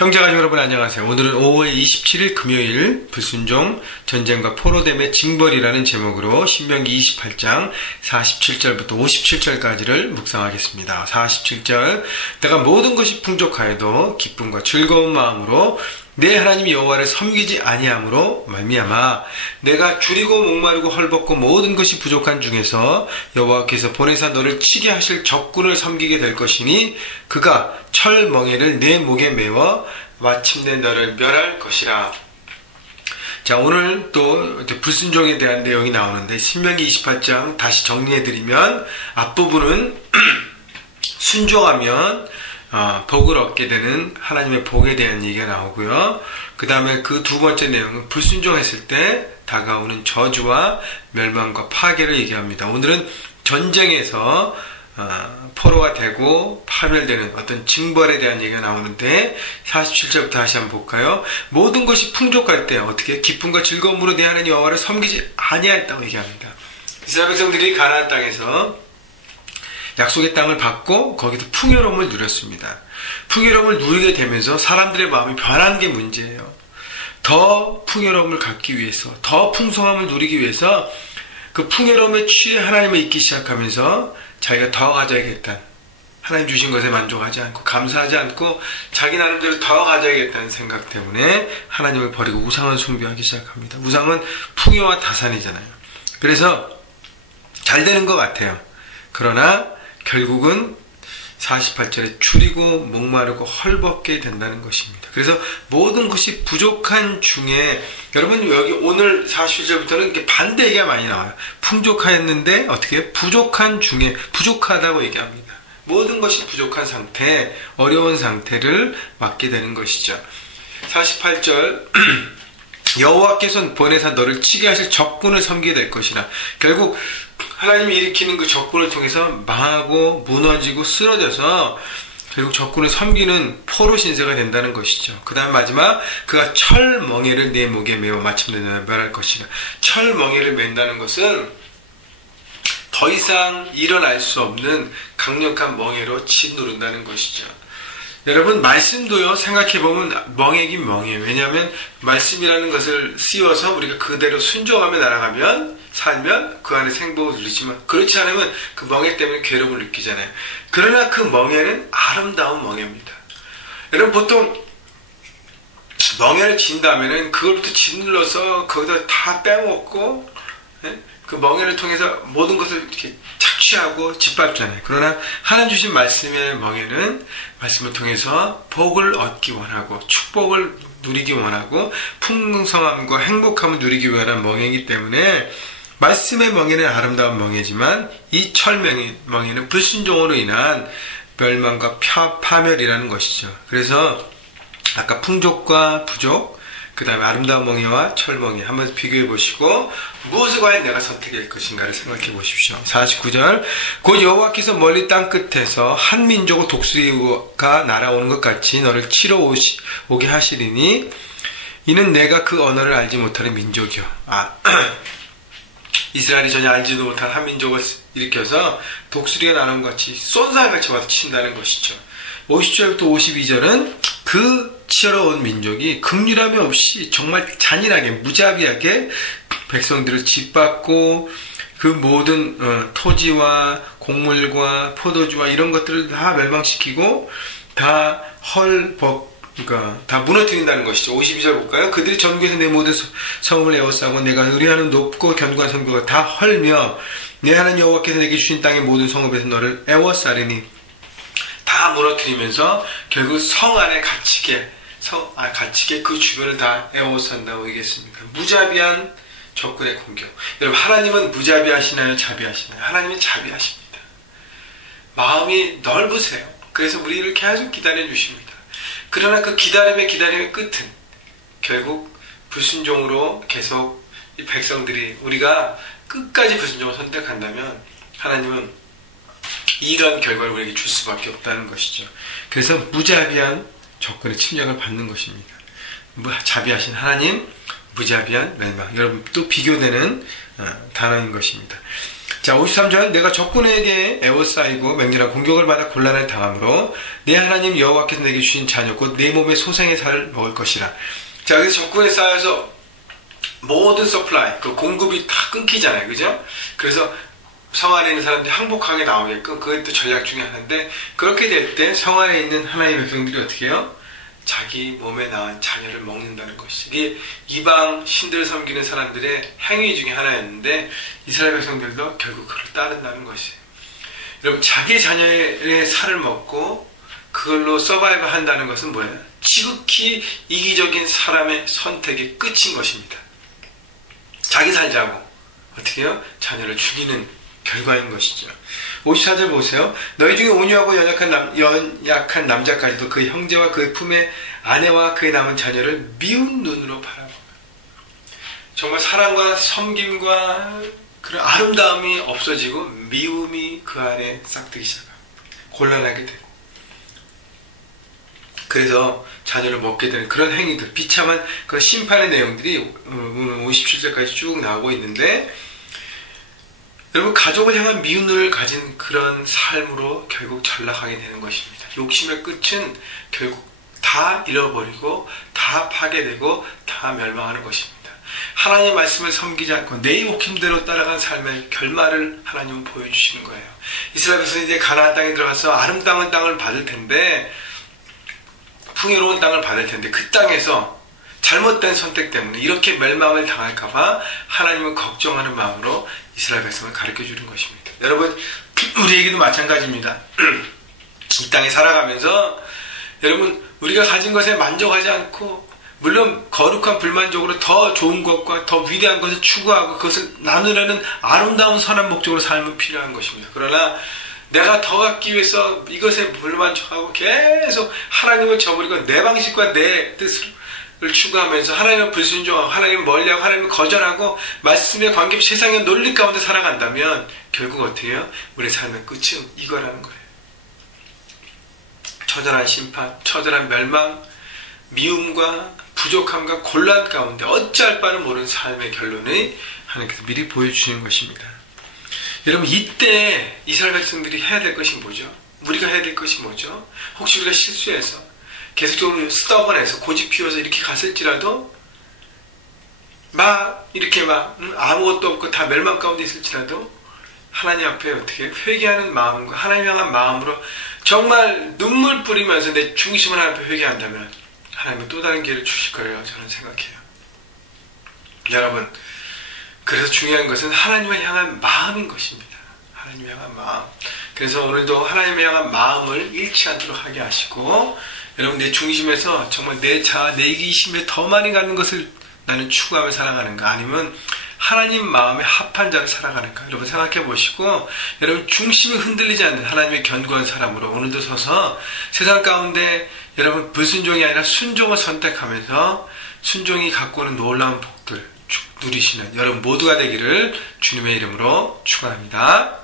형제가족 여러분 안녕하세요. 오늘은 5월 27일 금요일 불순종 전쟁과 포로됨의 징벌이라는 제목으로 신명기 28장 47절부터 57절까지를 묵상하겠습니다. 47절 내가 모든 것이 풍족하여도 기쁨과 즐거운 마음으로 내 하나님 여호와를 섬기지 아니함으로 말미암아 내가 줄이고 목마르고 헐벗고 모든 것이 부족한 중에서 여호와께서 보내사 너를 치게 하실 적군을 섬기게 될 것이니 그가 철 멍에를 내 목에 메워 마침내 너를 멸할 것이라. 자, 오늘 또 불순종에 대한 내용이 나오는데 신명기 28장 다시 정리해드리면 앞부분은 순종하면 복을 얻게 되는 하나님의 복에 대한 얘기가 나오고요. 그 다음에 그 두 번째 내용은 불순종했을 때 다가오는 저주와 멸망과 파괴를 얘기합니다. 오늘은 전쟁에서 포로가 되고 파멸되는 어떤 징벌에 대한 얘기가 나오는데 47절부터 다시 한번 볼까요? 모든 것이 풍족할 때 어떻게 기쁨과 즐거움으로 내 하나님 여호와를 섬기지 아니하였다고 얘기합니다. 이스라엘 백성들이 가나안 땅에서 약속의 땅을 받고 거기서 풍요로움을 누렸습니다. 풍요로움을 누리게 되면서 사람들의 마음이 변한 게 문제예요. 더 풍요로움을 갖기 위해서, 더 풍성함을 누리기 위해서 그 풍요로움에 취해 하나님을 잊기 시작하면서 자기가 더 가져야겠다. 하나님 주신 것에 만족하지 않고 감사하지 않고 자기 나름대로 더 가져야겠다는 생각 때문에 하나님을 버리고 우상을 숭배하기 시작합니다. 우상은 풍요와 다산이잖아요. 그래서 잘 되는 것 같아요. 그러나 결국은 48절에 줄이고 목마르고 헐벗게 된다는 것입니다. 그래서 모든 것이 부족한 중에 여러분 여기 오늘 41절부터는 이렇게 반대 얘기가 많이 나와요. 풍족하였는데 어떻게 부족한 중에 부족하다고 얘기합니다. 모든 것이 부족한 상태, 어려운 상태를 맞게 되는 것이죠. 48절 여호와께서 보내사 너를 치게 하실 적군을 섬기게 될 것이라. 결국 하나님이 일으키는 그 적군을 통해서 망하고 무너지고 쓰러져서 결국 적군을 섬기는 포로 신세가 된다는 것이죠. 그 다음 마지막 그가 철 멍에를 내 목에 메워 마침내 너를 멸할 것이라. 철 멍에를 맨다는 것은 더 이상 일어날 수 없는 강력한 멍에로 짓누른다는 것이죠. 여러분 말씀도요 생각해보면 멍에긴 멍이에요. 왜냐하면 말씀이라는 것을 씌워서 우리가 그대로 순종하며 날아가면 살면 그 안에 생복을 누리지만 그렇지 않으면 그 멍에 때문에 괴로움을 느끼잖아요. 그러나 그 멍에는 아름다운 멍에입니다. 여러분 보통 멍에를 진다면은 그걸부터 짓눌러서 거기다 다 빼먹고 그 멍에를 통해서 모든 것을 이렇게 착취하고 짓밟잖아요. 그러나 하나님 주신 말씀의 멍에는 말씀을 통해서 복을 얻기 원하고 축복을 누리기 원하고 풍성함과 행복함을 누리기 위한 멍에이기 때문에 말씀의 멍에는 아름다운 멍에지만 이 철멍에는 불순종으로 인한 멸망과 파멸이라는 것이죠. 그래서 아까 풍족과 부족, 그 다음에 아름다운 멍에와 철멍에 한번 비교해 보시고 무엇을 과연 내가 선택할 것인가를 생각해 보십시오. 49절 곧 여호와께서 멀리 땅 끝에서 한 민족의 독수리가 날아오는 것 같이 너를 치러 오게 하시리니 이는 내가 그 언어를 알지 못하는 민족이요. 이스라엘이 전혀 알지도 못한 한 민족을 일으켜서 독수리가 나는 것 같이 쏜살같이 와서 친다는 것이죠. 50절부터 52절은 그 치러 온 민족이 긍휼함이 없이 정말 잔인하게 무자비하게 백성들을 짓밟고 그 모든 토지와 곡물과 포도주와 이런 것들을 다 멸망시키고 다 그러니까 다 무너뜨린다는 것이죠. 52절 볼까요? 그들이 전국에서 내 모든 성읍을 에워싸고 내가 의뢰하는 높고 견고한 성벽을 다 헐며 내 하나님 여호와께서 내게 주신 땅의 모든 성읍에서 너를 에워싸리니 다 무너뜨리면서 결국 성 안에 갇히게 그 주변을 다 에워싼다고 얘기했습니다. 무자비한 적군의 공격. 여러분 하나님은 무자비하시나요? 자비하시나요? 하나님은 자비하십니다. 마음이 넓으세요. 그래서 우리를 계속 기다려 주십니다. 그러나 그 기다림의 끝은 결국 불순종으로 계속 이 백성들이 우리가 끝까지 불순종을 선택한다면 하나님은 이런 결과를 우리에게 줄 수밖에 없다는 것이죠. 그래서 무자비한 적군의 침략을 받는 것입니다. 자비하신 하나님, 무자비한 멸망. 여러분 또 비교되는 단어인 것입니다. 자, 53절 내가 적군에게 에워싸이고 맹렬한 공격을 받아 곤란을 당함으로 내 하나님 여호와께서 내게 주신 자녀 곧 내 몸의 소생의 살을 먹을 것이라. 자, 그래서 적군에 쌓여서 모든 서플라이, 그 공급이 다 끊기잖아요. 그죠? 그래서 성 안에 있는 사람들이 항복하게 나오게끔 그것도 전략 중에 하나인데, 그렇게 될 때 성 안에 있는 하나님의 백성들이 어떻게 해요? 자기 몸에 낳은 자녀를 먹는다는 것이, 이게 이방 신들을 섬기는 사람들의 행위 중에 하나였는데 이스라엘 백성들도 결국 그를 따른다는 것이에요. 여러분, 자기 자녀의 살을 먹고 그걸로 서바이브 한다는 것은 뭐예요? 지극히 이기적인 사람의 선택의 끝인 것입니다. 자기 살자고 어떻게 해요? 자녀를 죽이는 결과인 것이죠. 54절 보세요. 너희 중에 온유하고 연약한 남자까지도 그 형제와 그의 품의 아내와 그의 남은 자녀를 미운 눈으로 바라보며, 정말 사랑과 섬김과 그런 아름다움이 없어지고 미움이 그 안에 싹트기 시작합니다. 곤란하게 되고, 그래서 자녀를 먹게 되는 그런 행위들, 비참한 그런 심판의 내용들이 57절까지 쭉 나오고 있는데, 여러분, 가족을 향한 미움을 가진 그런 삶으로 결국 전락하게 되는 것입니다. 욕심의 끝은 결국 다 잃어버리고 다 파괴되고 다 멸망하는 것입니다. 하나님의 말씀을 섬기지 않고 내 욕심대로 따라간 삶의 결말을 하나님은 보여주시는 거예요. 이스라엘 백성이 이제 가나안 땅에 들어가서 아름다운 땅을 받을 텐데, 풍요로운 땅을 받을 텐데, 그 땅에서 잘못된 선택 때문에 이렇게 멸망을 당할까봐 하나님은 걱정하는 마음으로 이스라엘 백성을 가르쳐 주는 것입니다. 여러분, 우리에게도 마찬가지입니다. 이 땅에 살아가면서 여러분, 우리가 가진 것에 만족하지 않고, 물론 거룩한 불만족으로 더 좋은 것과 더 위대한 것을 추구하고 그것을 나누려는 아름다운 선한 목적으로 삶은 필요한 것입니다. 그러나 내가 더 갖기 위해서 이것에 불만족하고 계속 하나님을 저버리고 내 방식과 내 뜻을 추구하면서 하나님을 불순종하고 하나님을 멀리하고 하나님을 거절하고 말씀의 관계 세상의 논리 가운데 살아간다면 결국 어떻게 해요? 우리의 삶의 끝은 이거라는 거예요. 처절한 심판, 처절한 멸망, 미움과 부족함과 곤란 가운데 어찌할 바를 모르는 삶의 결론을 하나님께서 미리 보여주시는 것입니다. 여러분, 이때 이스라엘 백성들이 해야 될 것이 뭐죠? 우리가 해야 될 것이 뭐죠? 혹시 우리가 실수해서 계속적으로 스터번해서 고집 피워서 이렇게 갔을지라도, 이렇게 아무것도 없고 다 멸망 가운데 있을지라도 하나님 앞에 어떻게 회개하는 마음과 하나님 향한 마음으로 정말 눈물 뿌리면서 내 중심을 하나님 앞에 회개한다면 하나님은 또 다른 기회를 주실 거예요. 저는 생각해요. 여러분, 그래서 중요한 것은 하나님을 향한 마음인 것입니다. 하나님을 향한 마음. 그래서 오늘도 하나님을 향한 마음을 잃지 않도록 하게 하시고, 여러분, 내 중심에서 정말 내 자아, 내 이기심에 더 많이 갖는 것을 나는 추구하며 살아가는가, 아니면 하나님 마음에 합한 자로 살아가는가, 여러분 생각해 보시고, 여러분 중심이 흔들리지 않는 하나님의 견고한 사람으로 오늘도 서서 세상 가운데 여러분 불순종이 아니라 순종을 선택하면서 순종이 갖고 오는 놀라운 복들 누리시는 여러분 모두가 되기를 주님의 이름으로 축원합니다.